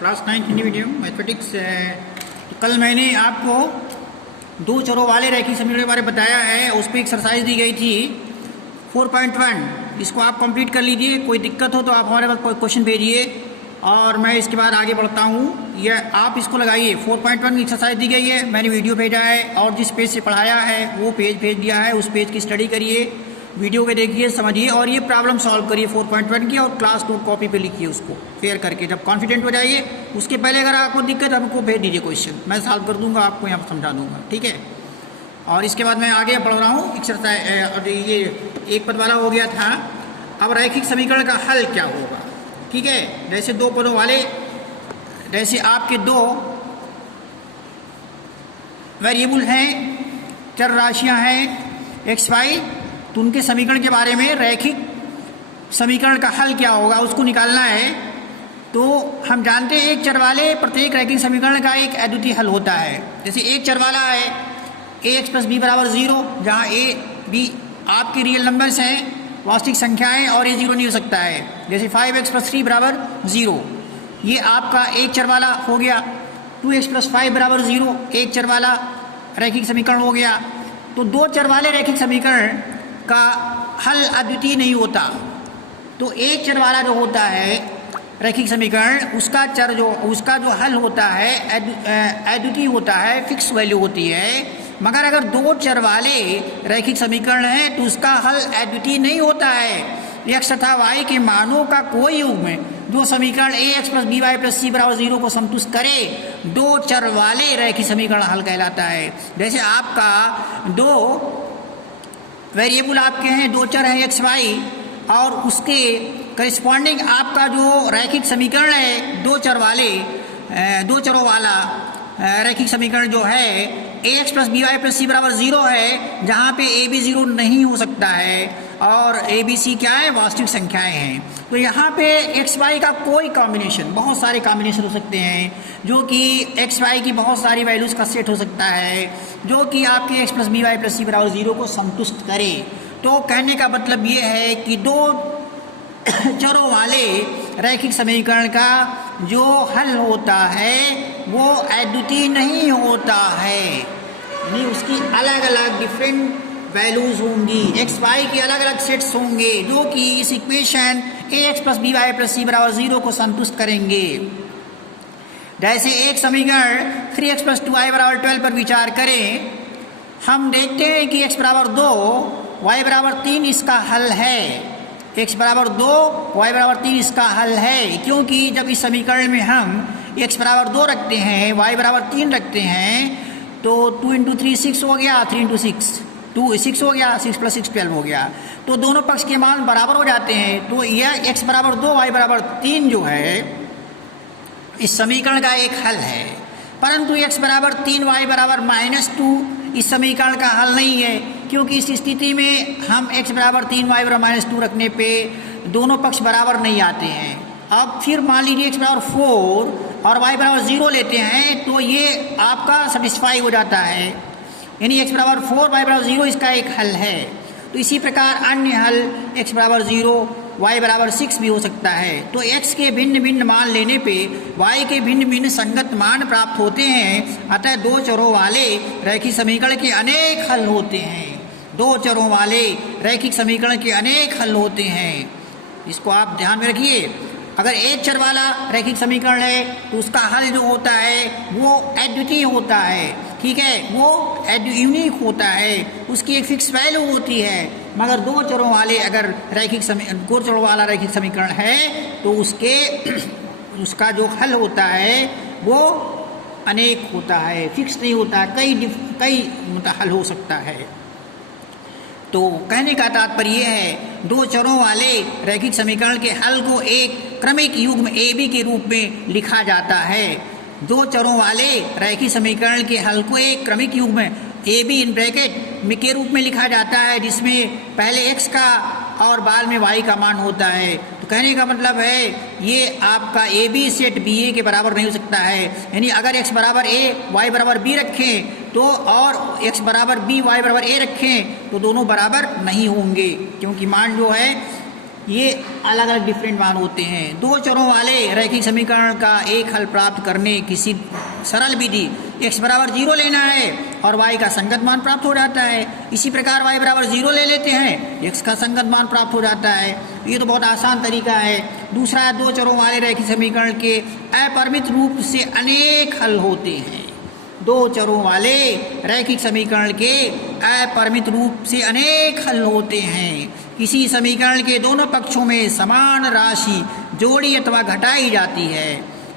Class 9 Hindi medium mathematics. कल मैंने आपको दो चरों वाले रैखिक समीकरण के बारे में बताया है, उस पर एक्सरसाइज दी गई थी 4.1। इसको आप कंप्लीट कर लीजिए। कोई दिक्कत हो तो आप हमारे पास क्वेश्चन भेजिए और मैं इसके बाद आगे बढ़ता हूँ। यह आप इसको लगाइए। 4.1 की एक्सरसाइज दी गई है, मैंने वीडियो भेजा है और जिस पेज से पढ़ाया है वो पेज भेज दिया है। उस पेज की स्टडी करिए, वीडियो के देखिए, समझिए और ये प्रॉब्लम सॉल्व करिए 4.1 की, और क्लास नोट कॉपी पे लिखिए उसको फेयर करके। जब कॉन्फिडेंट हो जाइए उसके पहले अगर आपको दिक्कत हमको भेज दीजिए क्वेश्चन, मैं सॉल्व कर दूंगा, आपको यहाँ समझा दूंगा, ठीक है। और इसके बाद मैं आगे बढ़ रहा हूँ एक्सरसाइज। ये एक पद वाला हो गया था, अब रैखिक समीकरण का हल क्या होगा, ठीक है। जैसे दो पदों वाले, जैसे आपके दो वेरिएबल हैं, चर राशियां हैं एक्स वाई, तो उनके समीकरण के बारे में रैखिक समीकरण का हल क्या होगा उसको निकालना है। तो हम जानते हैं एक चर वाले प्रत्येक रैखिक समीकरण का एक अद्वितीय हल होता है। जैसे एक चर वाला है ए एक्स प्लस बी बराबर 0, जहाँ ए बी आपके रियल नंबर्स हैं, वास्तविक संख्याएं, और ये 0 नहीं हो सकता है। जैसे 5x प्लस 3 बराबर 0, ये आपका एक चर वाला हो गया। 2x प्लस 5 बराबर 0 एक चर वाला रैखिक समीकरण हो गया। तो दो चर वाले रैखिक समीकरण का हल अद्वितीय नहीं होता। तो एक चर वाला जो होता है रैखिक समीकरण, उसका जो हल होता है अद्वितीय होता है, फिक्स वैल्यू होती है। मगर अगर दो चर वाले रैखिक समीकरण हैं तो उसका हल अद्वितीय नहीं होता है। एक्स तथा वाई के मानों का कोई युग्म जो समीकरण a x plus b y plus c बराबर 0 को संतुष्ट करे, दो चर वाले रैखिक समीकरण हल कहलाता है। जैसे आपका दो वेरिएबल आपके हैं, दो चर हैं एक्स वाई, और उसके करिस्पॉन्डिंग आपका जो रैखिक समीकरण है दो चरों वाला रैखिक समीकरण जो है a x plus b y plus c बराबर 0 है, जहाँ पे ए बी 0 नहीं हो सकता है और ए बी सी क्या है, वास्तविक संख्याएं हैं। तो यहाँ पे एक्स वाई का कोई कॉम्बिनेशन, बहुत सारे कॉम्बिनेशन हो सकते हैं, जो कि एक्स वाई की बहुत सारी वैल्यूज़ का सेट हो सकता है, जो कि आपके x plus b y plus c बराबर 0 को संतुष्ट करे। तो कहने का मतलब ये है कि दो चरों वाले रैखिक समीकरण का जो हल होता है वो अद्वितीय नहीं होता है, यानी उसकी अलग अलग डिफरेंट वैल्यूज होंगी, एक्स वाई के अलग अलग सेट्स होंगे, जो कि इस equation a x plus b y plus c बराबर 0 को संतुष्ट करेंगे। जैसे एक समीकरण 3x प्लस 2y बराबर 12 पर विचार करें, हम देखते हैं कि x बराबर 2 y बराबर 3 इसका हल है। x बराबर 2 y बराबर 3 इसका हल है, क्योंकि जब इस समीकरण में हम x बराबर 2 रखते हैं, y बराबर 3 रखते हैं, तो 2 इंटू 3 6 हो गया, 3 इंटू 6 हो गया, 6 प्लस 6 12 हो गया। तो दोनों पक्ष के मान बराबर हो जाते हैं। तो यह x बराबर 2 y बराबर 3 जो है इस समीकरण का एक हल है। परंतु x बराबर 3 y बराबर -2 इस समीकरण का हल नहीं है, क्योंकि इस स्थिति में हम x बराबर 3 y बराबर -2 रखने पे दोनों पक्ष बराबर नहीं आते हैं। अब फिर मान लीजिए x बराबर 4 और y बराबर 0 लेते हैं, तो ये आपका सेटिस्फाई हो जाता है, यानी x बराबर 4 y बराबर 0 इसका एक हल है। तो इसी प्रकार अन्य हल x बराबर 0 y बराबर 6 भी हो सकता है। तो x के भिन्न भिन्न मान लेने पे y के भिन्न भिन्न संगत मान प्राप्त होते हैं। अतः दो चरों वाले रैखिक समीकरण के अनेक हल होते हैं। दो चरों वाले रैखिक समीकरण के अनेक हल होते हैं, इसको आप ध्यान में रखिए। अगर एक चर वाला रैखिक समीकरण है तो उसका हल जो होता है वो अद्वितीय होता है, ठीक है, वो यूनिक होता है, उसकी एक फिक्स वैल्यू होती है। मगर दो चरों वाले अगर दो चरों वाला रैखिक समीकरण है तो उसका जो हल होता है वो अनेक होता है, फिक्स नहीं होता, कई हल हो सकता है। तो कहने का तात्पर्य यह है, दो चरों वाले रैखिक समीकरण के हल को एक क्रमिक युग्म ए बी के रूप में लिखा जाता है। दो चरों वाले रैखिक समीकरण के हल को एक क्रमिक युग्म ए बी इन ब्रैकेट के रूप में लिखा जाता है, जिसमें पहले x का और बाद में y का मान होता है। तो कहने का मतलब है ये आपका ए बी सेट बी ए के बराबर नहीं हो सकता है, यानी अगर x बराबर a y बराबर b रखें तो, और x बराबर b y बराबर a रखें तो दोनों बराबर नहीं होंगे, क्योंकि मान जो है ये अलग अलग डिफरेंट मान होते हैं। दो चरों वाले रैखिक समीकरण का एक हल प्राप्त करने की सरल विधि x बराबर 0 लेना है और y का संगत मान प्राप्त हो जाता है। इसी प्रकार y बराबर 0 ले लेते हैं, x का संगत मान प्राप्त हो जाता है। ये तो बहुत आसान तरीका है। दूसरा है, दो चरों वाले रैखिक समीकरण के अपरिमित रूप से अनेक हल होते हैं। दो चरों वाले रैखिक समीकरण के अपरिमित रूप से अनेक हल होते हैं। किसी समीकरण के दोनों पक्षों में समान राशि जोड़ी अथवा घटाई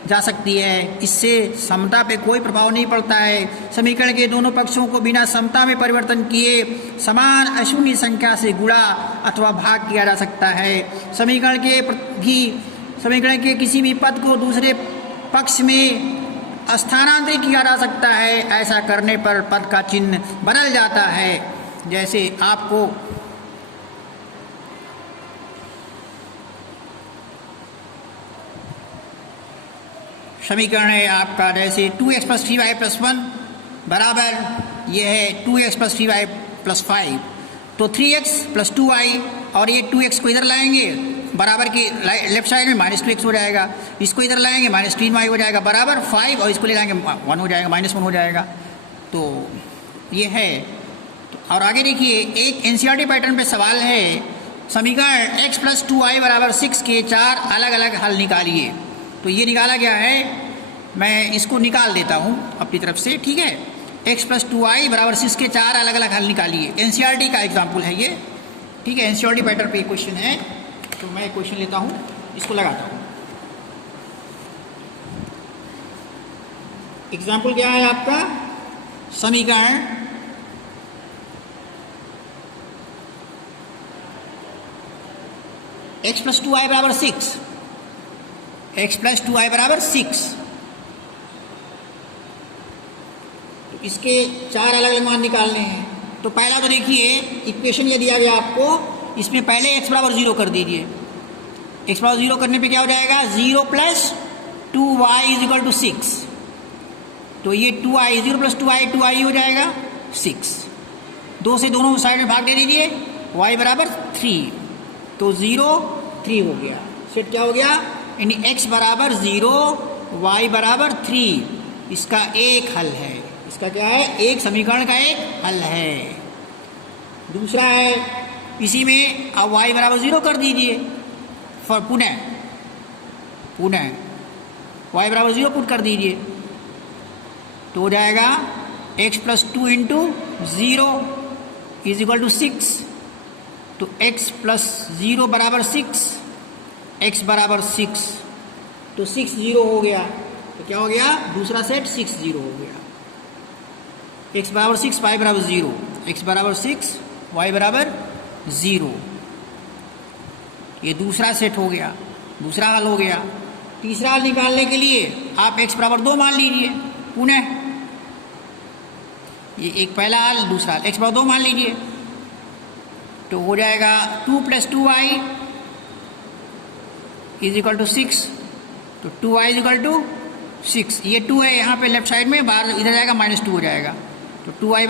जा सकती है। इससे समता पे कोई प्रभाव नहीं पड़ता है। समीकरण के दोनों पक्षों को बिना समता में परिवर्तन किए समान अशून्य संख्या से गुणा अथवा भाग किया जा सकता है। समीकरण के किसी भी पद को दूसरे पक्ष में स्थानांतरित किया जा सकता है। ऐसा करने पर पद का चिन्ह बदल जाता है। जैसे आपको समीकरण है आपका, जैसे 2x + 3y + 1 बराबर ये है 2x + 3y + 5, तो 3x + 2y और ये 2x को इधर लाएंगे बराबर की लेफ्ट साइड में -2x हो जाएगा। इसको इधर लाएंगे -3y हो जाएगा बराबर 5 और इसको ले जाएंगे 1 हो जाएगा, -1 हो जाएगा। तो ये है। और आगे देखिए, एक NCERT पैटर्न पे सवाल है, समीकरण x + 2y = 6 के 4 अलग अलग हल निकालिए। तो ये निकाला गया है, मैं इसको निकाल देता हूँ अपनी तरफ से, ठीक है। x + 2y = 6 के 4 अलग अलग हल निकालिए। NCERT का एग्जाम्पल है ये, ठीक है। NCERT पैटर्न पे क्वेश्चन है, तो मैं क्वेश्चन लेता हूँ, इसको लगाता हूँ। एग्जाम्पल क्या है आपका, समीकरण x + 2y = 6, x + 2y = 6। तो इसके 4 अलग अलग मान निकालने हैं। तो पहला तो देखिए, इक्वेशन ये दिया गया आपको, इसमें पहले x = 0 कर दीजिए। x = 0 करने पे क्या हो जाएगा, 0 + 2y = 6। तो ये 2y 0 + 2y हो जाएगा 6। 2 से दोनों साइड में भाग दे दीजिए, y = 3, तो 0 3 हो गया। सेट क्या हो गया, यानी x = 0 y = 3। इसका एक हल है। इसका क्या है, एक समीकरण का एक हल है। दूसरा है, इसी में अब y = 0 कर दीजिए, फॉर पुनः y = 0 पुट कर दीजिए, तो हो जाएगा x + 2 × 0 = 6। तो x + 0 = 6, x = 6, तो 6 0 हो गया। तो क्या हो गया, दूसरा सेट 6 0 हो गया। x = 6 y = 0, x = 6 y = 0। ये दूसरा सेट हो गया, दूसरा हल हो गया। तीसरा हल निकालने के लिए आप x = 2 मान लीजिए पुनः। ये एक पहला हल, दूसरा हल, x = 2 मान लीजिए, तो हो जाएगा 2 + 2y = 6। तो 2y = 6, ये 2 है यहाँ पे लेफ्ट साइड में, बाहर इधर जाएगा -2 हो जाएगा। तो 2y =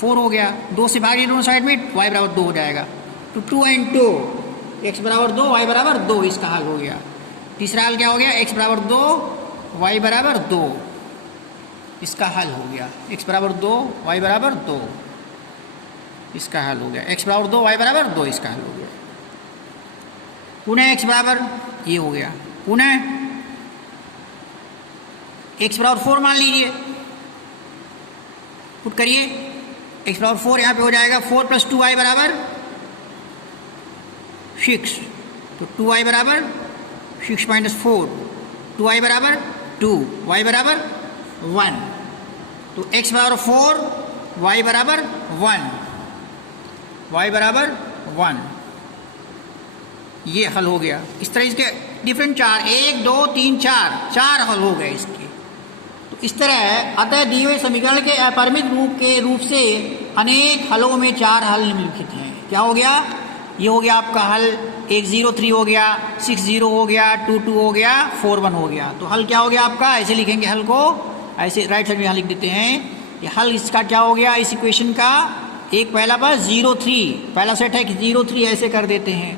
4 हो गया। 2 से भागिए दोनों साइड में, y = 2 हो जाएगा। तो 2 × 2 x = 2 y = 2, इसका हल हो गया। तीसरा हल क्या हो गया, x = 2 y = 2, इसका हल हो गया। x = 2 y = 2, इसका हल हो गया। x = 2 y = 2, इसका हल हो गया। पुनः x = ये हो गया। पुनः x = 4 मान लीजिए, पुट करिए, x = 4 यहाँ पे हो जाएगा 4 + 2y = 6। तो 2y = 6 - 4, 2y = 2, y = 1। तो x = 4 y = 1, y = 1, ये हल हो गया। इस तरह इसके डिफरेंट 4 1 2 3 4 हल हो गए इसके। तो इस तरह अतः दिए हुए समीकरण के अपरिमित रूप से अनेक हलों में 4 हल निम्नलिखित हैं। क्या हो गया, ये हो गया आपका हल 1 0 3 हो गया, 6 0 हो गया, 2 2 हो गया, 4 1 हो गया। तो हल क्या हो गया आपका, ऐसे लिखेंगे हल को, ऐसे राइट साइड में यहाँ लिख देते हैं। ये हल इसका क्या हो गया, इस इक्वेशन का एक पहला पास 0 3, पहला सेट है कि 0 3 ऐसे कर देते हैं।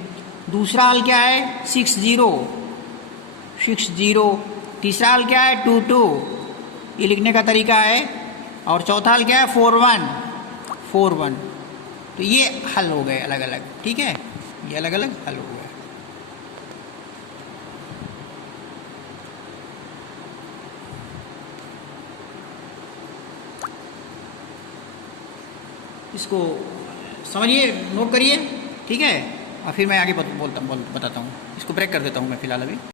दूसरा हल क्या है 60 60, तीसरा हल क्या है 22, ये लिखने का तरीका है, और चौथा हल क्या है 41 41। तो ये हल हो गए अलग अलग, ठीक है, ये अलग अलग हल हो गए। इसको समझिए, नोट करिए, ठीक है, और फिर मैं आगे बताता हूँ। इसको ब्रेक कर देता हूँ मैं फ़िलहाल अभी।